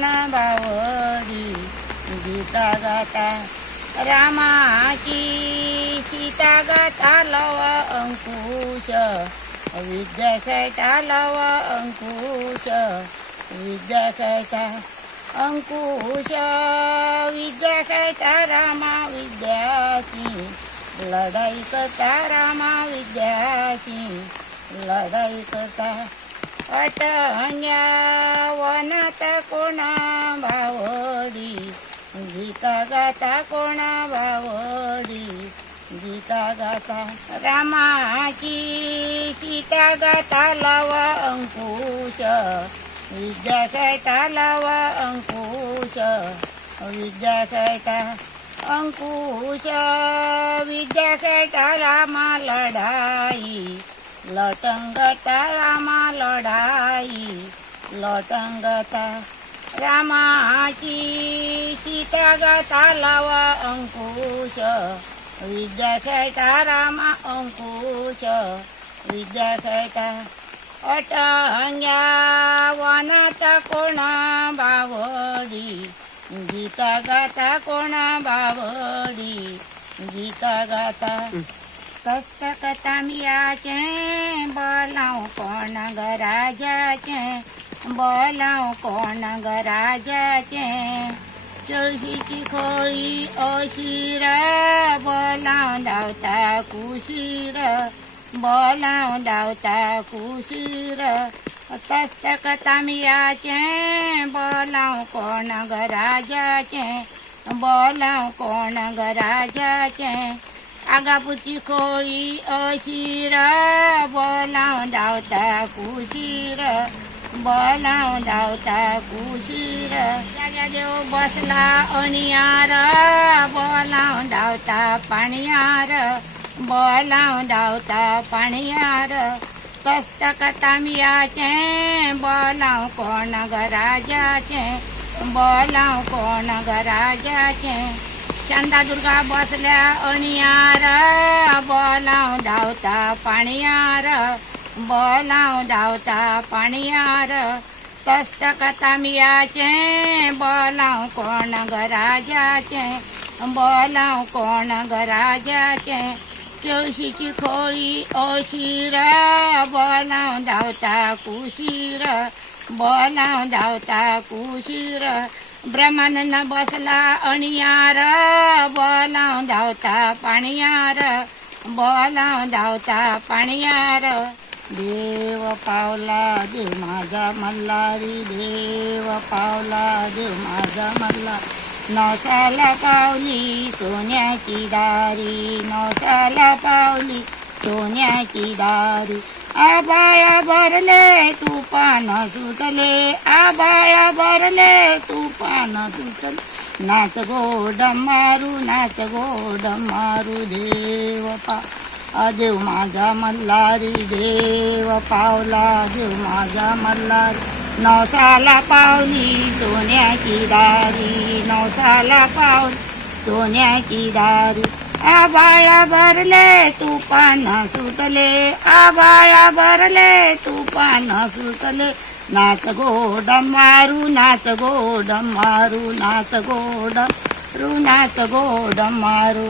कोणा बावडी गीता गाता रामाची सीता गाता लावा अंकुश विद्या खेळता लावा अंकुश विद्या खेळता अंकुश विद्या खेळता रामा विद्याची लढाई करता रामा विद्याची लढाई करता अटण्या वनात कोणा बावडी गीता गाता कोणा बावडी गीता गाता रामाची सीता गाता लावा अंकुश विद्या खेळता लावा अंकुश विद्या खेळता अंकुश विद्या खेळता रामा लढाई लटंगता रामा लढाई लटंगता रामाची सीता गाता लावा अंकुश विद्या खेळता रामा अंकुश विद्या खेळता अटंग्या वनात कोणा बावडी गीता गाता कोणा बावडी गीता गाता कस्तकतामियाचे बोलाव कोण गराजाचे बोलाव कोण गराजाचे तुळशीची खोळी ओशीर बोलाव धावता कुशीर बोलाव धावता कुशीर तस्तकतामियाचे बोलाव कोण गराजाचे बोलाव कोण गराजाचे आगापूरची खोळी अशीर बोलाव धावता कुशीर बोलाव धावता कुशीर राजा देव बसला अणियार बोलाव धावता पाणियार बोलाव धावता पाणियार तस्तकतामियाचे बोलाव कोण गराजाचे बोलाव कोण गराजाचे चंदादुर्गा बसल्या अणियार बोलाव धावता पाणियार बोलाव धावता पाणियार तस्तकतामियाचे बोलाव कोण गराजाचे बोलाव कोण गराजाचे तुळशीची खोळी ओशीर बोलाव धावता कुशीर बोलाव धावता कुशीर ब्रह्मानंद बसला अणियार बोलाव धावता पाणियार बोलाव धावता पाणियार देव पावला देव माझा मल्हारी देव पावला देव माझा मल्हारी नवसाला पावली सोन्याची दारी नवसाला पावली सोन्याची दारी आबाळा भरले तुफान सुटले आबाळा भरले तुफान सुटले नाच गोड मारू नाच गोड मारू देव देव माझा मल्हारी देव पावला देव माझा मल्हारी नवसाला पावली सोन्याची दारी नवसाला पावली सोन्याची दारी आबाळा भरले तुफान सुटले आबाळा भरले तुफान सुटले नाच गोड मारू नाच गोड मारू नाच गोड नाच गोड मारू